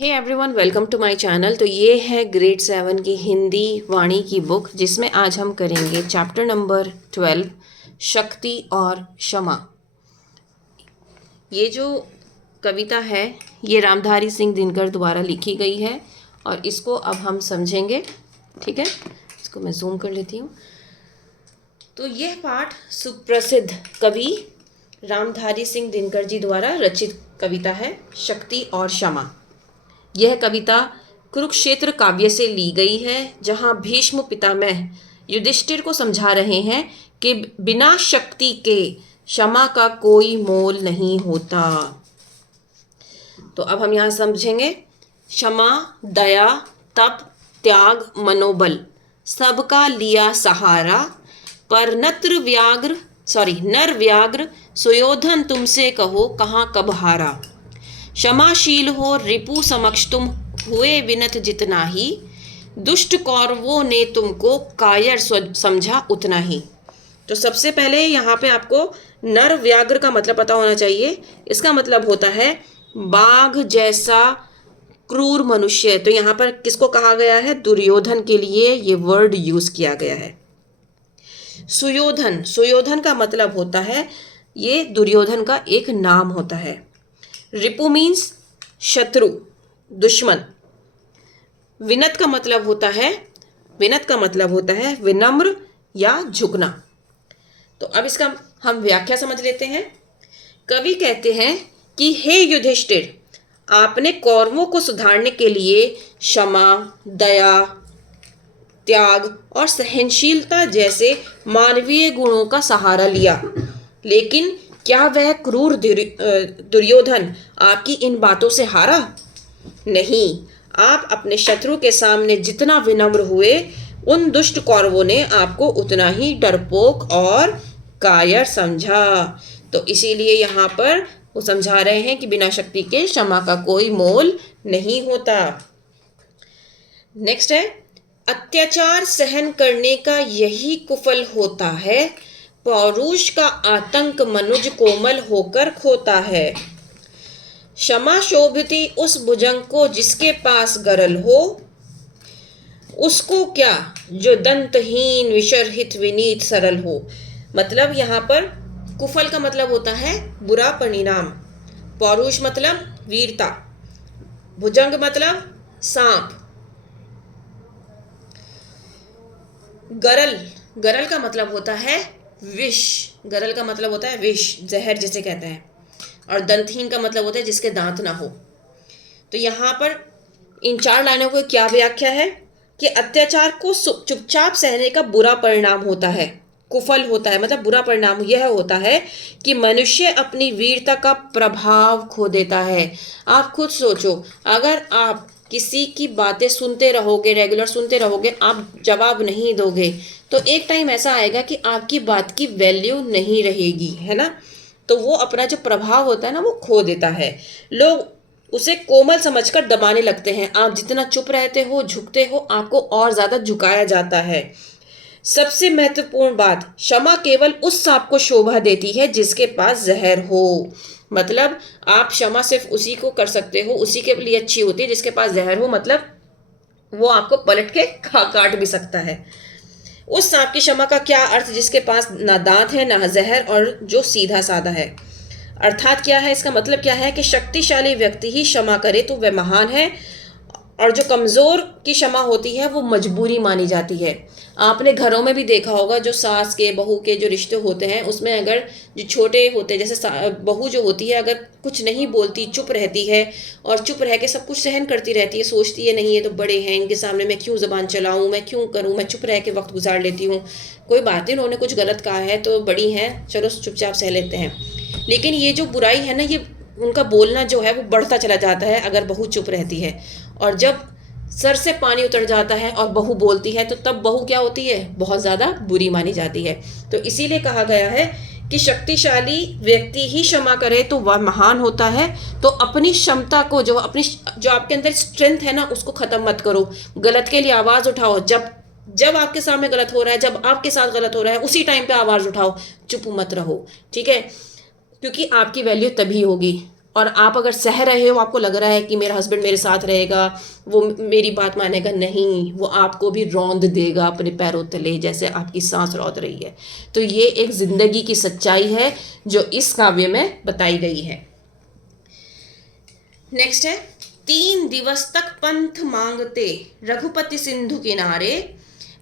Hey everyone, welcome to my channel. तो ये है ग्रेड 7 की हिंदी वाणी की बुक, जिसमें आज हम करेंगे चैप्टर नंबर 12, शक्ति और क्षमा। ये जो कविता है ये रामधारी सिंह दिनकर द्वारा लिखी गई है और इसको अब हम समझेंगे। ठीक है, इसको मैं जूम कर लेती हूँ। तो यह पाठ सुप्रसिद्ध कवि रामधारी सिंह दिनकर जी द्वारा रचित कविता है, शक्ति और क्षमा। यह कविता कुरुक्षेत्र काव्य से ली गई है, जहाँ भीष्म पितामह युधिष्ठिर को समझा रहे हैं कि बिना शक्ति के क्षमा का कोई मोल नहीं होता। तो अब हम यहाँ समझेंगे। क्षमा, दया, तप, त्याग, मनोबल, सबका लिया सहारा, पर नर व्याग्र सुयोधन तुमसे कहो कहाँ कब हारा। क्षमाशील हो रिपु समक्ष तुम हुए विनत जितना ही, दुष्ट कौरवों ने तुमको कायर समझा उतना ही। तो सबसे पहले यहाँ पे आपको नर व्याघ्र का मतलब पता होना चाहिए। इसका मतलब होता है बाघ जैसा क्रूर मनुष्य। तो यहाँ पर किसको कहा गया है? दुर्योधन के लिए ये वर्ड यूज किया गया है। सुयोधन का मतलब होता है, ये दुर्योधन का एक नाम होता है। रिपु मीन्स शत्रु, दुश्मन। विनत का मतलब होता है विनम्र या झुकना। तो अब इसका हम व्याख्या समझ लेते हैं। कवि कहते हैं कि हे युधिष्ठिर, आपने कौरवों को सुधारने के लिए क्षमा, दया, त्याग और सहनशीलता जैसे मानवीय गुणों का सहारा लिया, लेकिन क्या वह क्रूर दुर्योधन आपकी इन बातों से हारा? नहीं। आप अपने शत्रु के सामने जितना विनम्र हुए, उन दुष्ट कौरवों ने आपको उतना ही डरपोक और कायर समझा। तो इसीलिए यहाँ पर वो समझा रहे हैं कि बिना शक्ति के क्षमा का कोई मोल नहीं होता। नेक्स्ट है, अत्याचार सहन करने का यही कुफल होता है, पौरुष का आतंक मनुज कोमल होकर खोता है। क्षमा शोभिती उस भुजंग को जिसके पास गरल हो, उसको क्या जो दंतहीन विशरहित विनीत सरल हो। मतलब यहाँ पर कुफल का मतलब होता है बुरा परिणाम, पौरुष मतलब वीरता, भुजंग मतलब सांप, गरल का मतलब होता है विष। गरल का मतलब होता है विष, जहर जिसे कहते हैं। और दंतहीन का मतलब होता है जिसके दांत ना हो। तो यहाँ पर इन 4 लाइनों को क्या व्याख्या है कि अत्याचार को चुपचाप सहने का बुरा परिणाम होता है, कुफल होता है। मतलब बुरा परिणाम यह होता है कि मनुष्य अपनी वीरता का प्रभाव खो देता है। आप खुद सोचो, अगर आप किसी की बातें सुनते रहोगे, रेगुलर सुनते रहोगे, आप जवाब नहीं दोगे, तो एक टाइम ऐसा आएगा कि आपकी बात की वैल्यू नहीं रहेगी, है ना। तो वो अपना जो प्रभाव होता है ना, वो खो देता है। लोग उसे कोमल समझकर दबाने लगते हैं। आप जितना चुप रहते हो, झुकते हो, आपको और ज्यादा झुकाया जाता है। सबसे महत्वपूर्ण बात, क्षमा केवल उस सांप को शोभा देती है जिसके पास जहर हो। मतलब आप क्षमा सिर्फ उसी को कर सकते हो, उसी के लिए अच्छी होती है जिसके पास जहर हो। मतलब वो आपको पलट के काट भी सकता है। उस सांप की क्षमा का क्या अर्थ? जिसके पास ना दांत है ना जहर और जो सीधा साधा है। अर्थात क्या है, इसका मतलब क्या है कि शक्तिशाली व्यक्ति ही क्षमा करे तो वह महान है, और जो कमज़ोर की क्षमा होती है वो मजबूरी मानी जाती है। आपने घरों में भी देखा होगा, जो सास के बहू के जो रिश्ते होते हैं, उसमें अगर जो छोटे होते हैं, जैसे बहू जो होती है, अगर कुछ नहीं बोलती, चुप रहती है और चुप रह के सब कुछ सहन करती रहती है, सोचती है नहीं ये तो बड़े हैं, इनके सामने मैं क्यों ज़बान चलाऊँ, मैं क्यों करूँ, मैं चुप रह के वक्त गुजार लेती हूँ, कोई बात नहीं, उन्होंने कुछ गलत कहा है तो बड़ी हैं, चलो चुपचाप सह लेते हैं। लेकिन ये जो बुराई है ना, ये उनका बोलना जो है वो बढ़ता चला जाता है अगर बहू चुप रहती है। और जब सर से पानी उतर जाता है और बहू बोलती है, तो तब बहू क्या होती है? बहुत ज़्यादा बुरी मानी जाती है। तो इसीलिए कहा गया है कि शक्तिशाली व्यक्ति ही क्षमा करे तो वह महान होता है। तो अपनी क्षमता को, जो आपके अंदर स्ट्रेंथ है ना, उसको ख़त्म मत करो। गलत के लिए आवाज़ उठाओ। जब आपके सामने गलत हो रहा है, जब आपके साथ गलत हो रहा है, उसी टाइम पे आवाज़ उठाओ, चुप मत रहो। ठीक है, क्योंकि आपकी वैल्यू तभी होगी और आप अगर सह रहे हो, आपको लग रहा है कि मेरा हस्बैंड मेरे साथ रहेगा, वो मेरी बात मानेगा, नहीं, वो आपको भी रौंद देगा अपने पैरों तले जैसे आपकी सांस रौंद रही है। तो ये एक जिंदगी की सच्चाई है जो इस काव्य में बताई गई है। नेक्स्ट है, 3 दिवस तक पंथ मांगते रघुपति सिंधु किनारे,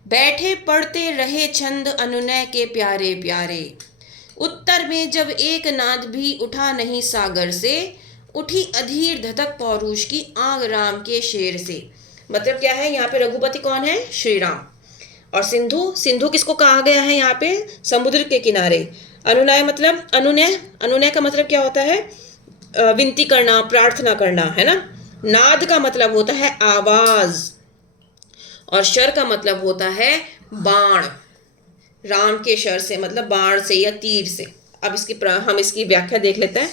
बैठे पढ़ते रहे छंद अनुनय के प्यारे प्यारे। उत्तर में जब एक नाद भी उठा नहीं सागर से, उठी अधीर धधक पौरुष की आग राम के शेर से। मतलब क्या है, यहाँ पे रघुपति कौन है, श्री राम। और सिंधु, सिंधु किसको कहा गया है यहाँ पे, समुद्र के किनारे। अनुनय मतलब अनुनय, अनुनय का मतलब क्या होता है, विनती करना, प्रार्थना करना, है ना। नाद का मतलब होता है आवाज, और शर का मतलब होता है बाण। राम के शर से मतलब बाण से या तीर से। अब हम इसकी व्याख्या देख लेते हैं।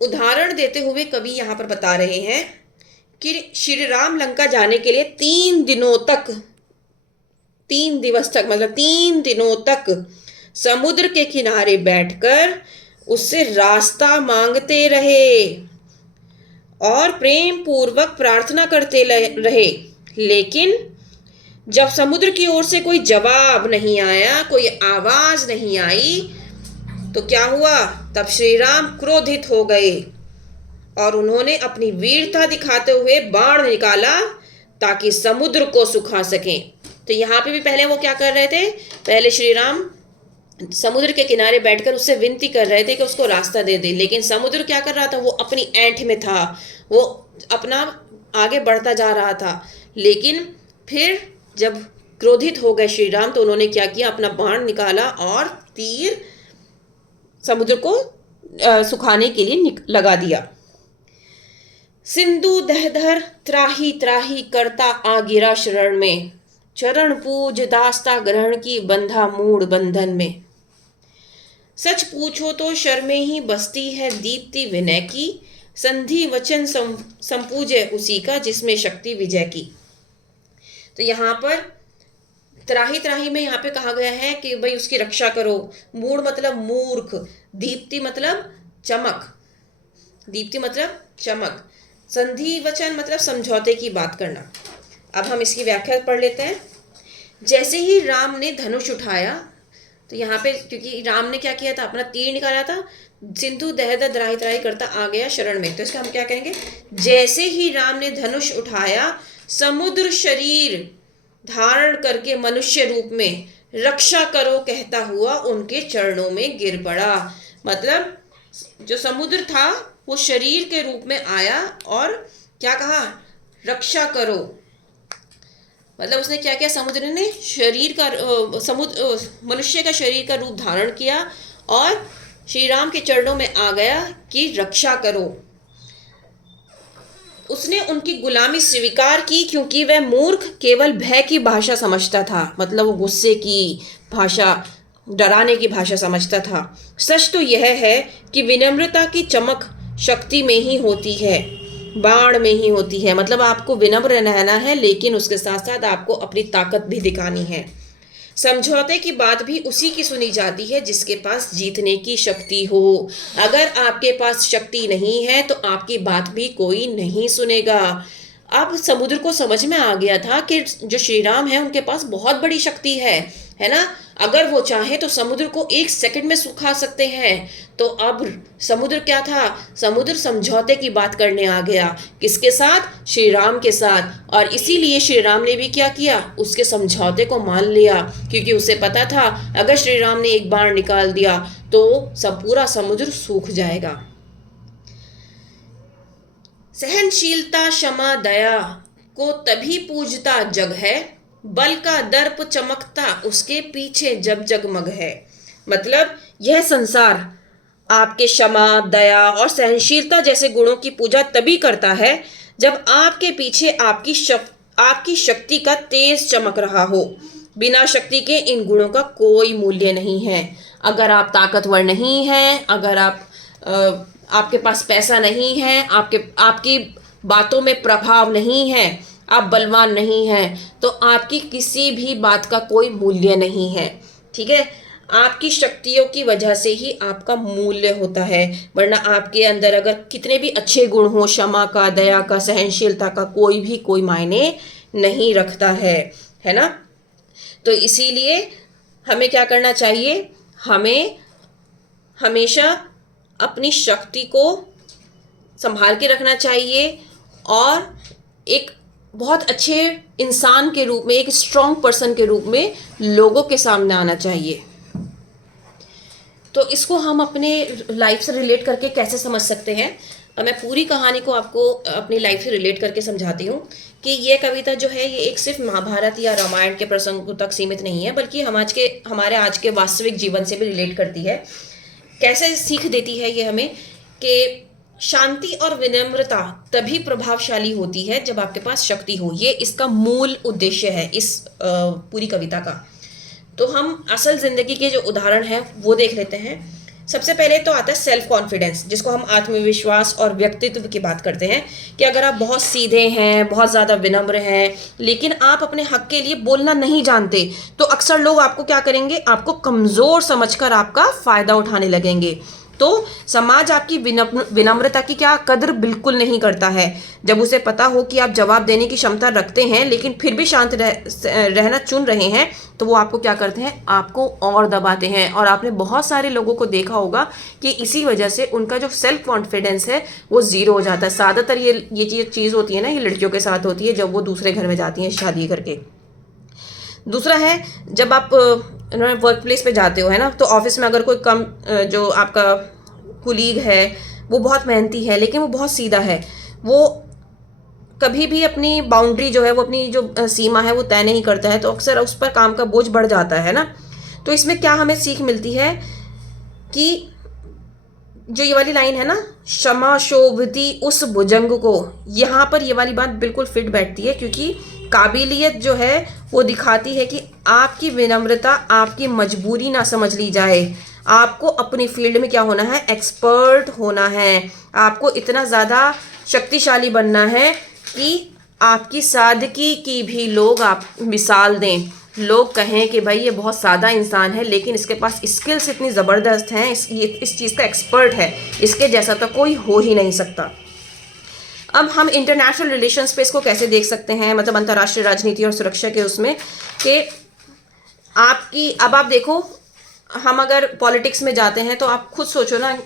उदाहरण देते हुए कवि यहाँ पर बता रहे हैं कि श्री राम लंका जाने के लिए 3 दिनों तक, 3 दिवस तक मतलब 3 दिनों तक समुद्र के किनारे बैठकर उससे रास्ता मांगते रहे और प्रेम पूर्वक प्रार्थना करते रहे। लेकिन जब समुद्र की ओर से कोई जवाब नहीं आया, कोई आवाज नहीं आई, तो क्या हुआ, तब श्री राम क्रोधित हो गए और उन्होंने अपनी वीरता दिखाते हुए बाण निकाला ताकि समुद्र को सुखा सकें। तो यहाँ पे भी पहले वो क्या कर रहे थे, पहले श्री राम समुद्र के किनारे बैठकर उससे विनती कर रहे थे कि उसको रास्ता दे दे, लेकिन समुद्र क्या कर रहा था, वो अपनी ऐंठ में था, वो अपना आगे बढ़ता जा रहा था। लेकिन फिर जब क्रोधित हो गए श्री राम, तो उन्होंने क्या किया, अपना बाण निकाला और तीर समुद्र को सुखाने के लिए लगा दिया। सिंधु दहधर त्राही त्राही करता आ गिरा शरण में, चरण पूज दास्ता ग्रहण की बंधा मूड बंधन में। सच पूछो तो शर्मे ही बसती है दीप्ति विनय की, संधि वचन संपूजे उसी का जिसमें शक्ति विजय की। तो यहाँ पर त्राही त्राही में यहाँ पे कहा गया है कि भाई उसकी रक्षा करो। मूड मतलब मूर्ख, दीप्ति मतलब चमक, दीप्ति मतलब चमक, संधि वचन मतलब समझौते की बात करना। अब हम इसकी व्याख्या पढ़ लेते हैं। जैसे ही राम ने धनुष उठाया, तो यहाँ पे क्योंकि राम ने क्या किया था, अपना तीर निकाला था, सिंधु दहदह त्राही त्राही करता आ गया शरण में, तो इसका हम क्या कहेंगे, जैसे ही राम ने धनुष उठाया, समुद्र शरीर धारण करके मनुष्य रूप में रक्षा करो कहता हुआ उनके चरणों में गिर पड़ा। मतलब जो समुद्र था वो शरीर के रूप में आया और क्या कहा, रक्षा करो। मतलब उसने क्या किया, समुद्र ने शरीर का मनुष्य का शरीर का रूप धारण किया और श्री राम के चरणों में आ गया कि रक्षा करो। उसने उनकी गुलामी स्वीकार की क्योंकि वह मूर्ख केवल भय की भाषा समझता था, मतलब वो गुस्से की भाषा, डराने की भाषा समझता था। सच तो यह है कि विनम्रता की चमक शक्ति में ही होती है, बाण में ही होती है। मतलब आपको विनम्र रहना है, लेकिन उसके साथ साथ आपको अपनी ताकत भी दिखानी है। समझौते की बात भी उसी की सुनी जाती है जिसके पास जीतने की शक्ति हो। अगर आपके पास शक्ति नहीं है तो आपकी बात भी कोई नहीं सुनेगा। अब समुद्र को समझ में आ गया था कि जो श्री राम है उनके पास बहुत बड़ी शक्ति है ना। अगर वो चाहे तो समुद्र को 1 सेकंड में सुखा सकते हैं। तो अब समुद्र क्या था, समुद्र समझौते की बात करने आ गया, किसके साथ, श्री राम के साथ। और इसीलिए श्री राम ने भी क्या किया, उसके समझौते को मान लिया, क्योंकि उसे पता था अगर श्री राम ने एक बाण निकाल दिया तो सब पूरा समुद्र सूख जाएगा। सहनशीलता क्षमा दया को तभी पूजता जग है, बल का दर्प चमकता उसके पीछे जब जगमग है। मतलब यह संसार आपके क्षमा, दया और सहनशीलता जैसे गुणों की पूजा तभी करता है जब आपके पीछे आपकी शक्ति का तेज चमक रहा हो। बिना शक्ति के इन गुणों का कोई मूल्य नहीं है। अगर आप ताकतवर नहीं हैं, अगर आपके पास पैसा नहीं है, आपकी बातों में प्रभाव नहीं है, आप बलवान नहीं हैं, तो आपकी किसी भी बात का कोई मूल्य नहीं है। ठीक है। आपकी शक्तियों की वजह से ही आपका मूल्य होता है, वरना आपके अंदर अगर कितने भी अच्छे गुण हो, क्षमा का, दया का, सहनशीलता का, कोई मायने नहीं रखता है ना। तो इसीलिए हमें क्या करना चाहिए, हमें हमेशा अपनी शक्ति को संभाल के रखना चाहिए और एक बहुत अच्छे इंसान के रूप में, एक स्ट्रॉन्ग पर्सन के रूप में लोगों के सामने आना चाहिए। तो इसको हम अपने लाइफ से रिलेट करके कैसे समझ सकते हैं, मैं पूरी कहानी को आपको अपनी लाइफ से रिलेट करके समझाती हूँ कि ये कविता जो है ये एक सिर्फ महाभारत या रामायण के प्रसंगों तक सीमित नहीं है, बल्कि हमारे आज के वास्तविक जीवन से भी रिलेट करती है। कैसे सीख देती है ये हमें कि शांति और विनम्रता तभी प्रभावशाली होती है जब आपके पास शक्ति हो। ये इसका मूल उद्देश्य है इस पूरी कविता का। तो हम असल ज़िंदगी के जो उदाहरण हैं वो देख लेते हैं। सबसे पहले तो आता है सेल्फ कॉन्फिडेंस, जिसको हम आत्मविश्वास और व्यक्तित्व की बात करते हैं कि अगर आप बहुत सीधे हैं, बहुत ज़्यादा विनम्र हैं, लेकिन आप अपने हक के लिए बोलना नहीं जानते, तो अक्सर लोग आपको क्या करेंगे, आपको कमज़ोर समझकर आपका फ़ायदा उठाने लगेंगे। तो समाज आपकी विनम्रता की क्या कदर बिल्कुल नहीं करता है। जब उसे पता हो कि आप जवाब देने की क्षमता रखते हैं लेकिन फिर भी शांत रहना चुन रहे हैं, तो वो आपको क्या करते हैं, आपको और दबाते हैं। और आपने बहुत सारे लोगों को देखा होगा कि इसी वजह से उनका जो सेल्फ कॉन्फिडेंस है वो ज़ीरो हो जाता है। ज़्यादातर ये चीज़ होती है ना, ये लड़कियों के साथ होती है जब वो दूसरे घर में जाती हैं शादी करके। दूसरा है, जब आप वर्क प्लेस पे जाते हो, है ना, तो ऑफिस में अगर कोई कम जो आपका कुलीग है वो बहुत मेहनती है लेकिन वो बहुत सीधा है, वो कभी भी अपनी बाउंड्री जो है, वो अपनी जो सीमा है वो तय नहीं करता है, तो अक्सर उस पर काम का बोझ बढ़ जाता है ना। तो इसमें क्या हमें सीख मिलती है कि जो ये वाली लाइन है ना, क्षमा शोभती उस भुजंग को, यहाँ पर ये वाली बात बिल्कुल फिट बैठती है, क्योंकि काबिलियत जो है वो दिखाती है कि आपकी विनम्रता आपकी मजबूरी ना समझ ली जाए। आपको अपनी फील्ड में क्या होना है, एक्सपर्ट होना है। आपको इतना ज़्यादा शक्तिशाली बनना है कि आपकी सादगी की भी लोग आप मिसाल दें, लोग कहें कि भाई ये बहुत सादा इंसान है लेकिन इसके पास स्किल्स इतनी ज़बरदस्त हैं, इस चीज़ का एक्सपर्ट है, इसके जैसा तो कोई हो ही नहीं सकता। अब हम इंटरनेशनल रिलेशंस पे इसको कैसे देख सकते हैं, मतलब अंतर्राष्ट्रीय राजनीति और सुरक्षा के उसमें, कि अब आप देखो, हम अगर पॉलिटिक्स में जाते हैं तो आप खुद सोचो ना,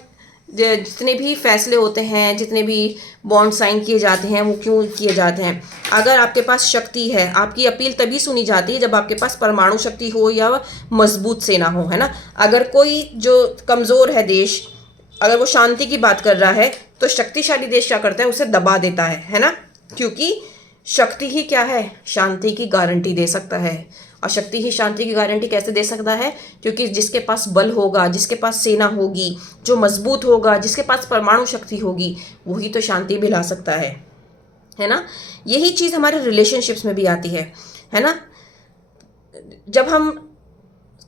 जितने भी फैसले होते हैं, जितने भी बॉन्ड साइन किए जाते हैं, वो क्यों किए जाते हैं। अगर आपके पास शक्ति है, आपकी अपील तभी सुनी जाती है जब आपके पास परमाणु शक्ति हो या मजबूत सेना हो, है ना। अगर कोई जो कमज़ोर है देश, अगर वो शांति की बात कर रहा है, तो शक्तिशाली देश क्या करता है, उसे दबा देता है ना, क्योंकि शक्ति ही क्या है, शांति की गारंटी दे सकता है। और शक्ति ही शांति की गारंटी कैसे दे सकता है, क्योंकि जिसके पास बल होगा, जिसके पास सेना होगी, जो मजबूत होगा, जिसके पास परमाणु शक्ति होगी, वही तो शांति भी ला सकता है ना। यही चीज़ हमारे रिलेशनशिप्स में भी आती है ना। जब हम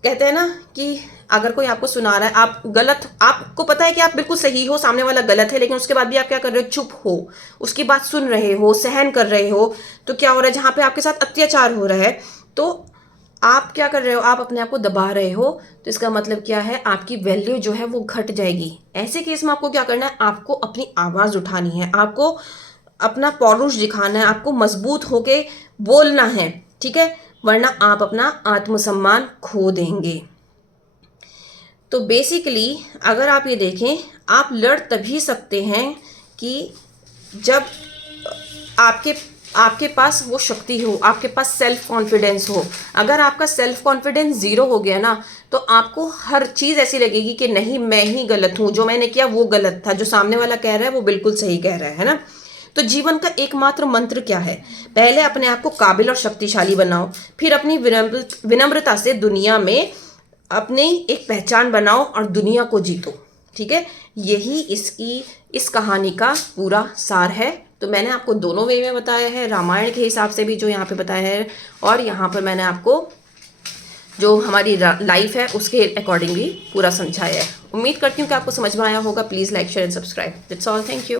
कहते हैं ना कि अगर कोई आपको सुना रहा है, आप गलत, आपको पता है कि आप बिल्कुल सही हो, सामने वाला गलत है, लेकिन उसके बाद भी आप क्या कर रहे हो, चुप हो, उसकी बात सुन रहे हो, सहन कर रहे हो, तो क्या हो रहा है, जहाँ पे आपके साथ अत्याचार हो रहा है तो आप क्या कर रहे हो, आप अपने आप को दबा रहे हो। तो इसका मतलब क्या है, आपकी वैल्यू जो है वो घट जाएगी। ऐसे केस में आपको क्या करना है, आपको अपनी आवाज़ उठानी है, आपको अपना पौरुष दिखाना है, आपको मजबूत होके बोलना है, ठीक है, वरना आप अपना आत्मसम्मान खो देंगे। तो बेसिकली अगर आप ये देखें, आप लड़ तभी सकते हैं कि जब आपके पास वो शक्ति हो, आपके पास सेल्फ कॉन्फिडेंस हो। अगर आपका सेल्फ कॉन्फिडेंस ज़ीरो हो गया ना, तो आपको हर चीज़ ऐसी लगेगी कि नहीं, मैं ही गलत हूँ, जो मैंने किया वो गलत था, जो सामने वाला कह रहा है वो बिल्कुल सही कह रहा है ना। तो जीवन का एकमात्र मंत्र क्या है, पहले अपने आप को काबिल और शक्तिशाली बनाओ, फिर अपनी विनम्रता से दुनिया में अपनी एक पहचान बनाओ और दुनिया को जीतो, ठीक है। यही इस कहानी का पूरा सार है। तो मैंने आपको दोनों वे में बताया है, रामायण के हिसाब से भी जो यहाँ पे बताया है, और यहाँ पर मैंने आपको जो हमारी लाइफ है उसके अकॉर्डिंग भी पूरा समझाया है। उम्मीद करती हूँ कि आपको समझ में आया होगा। Please like, share and subscribe. That's all. Thank you.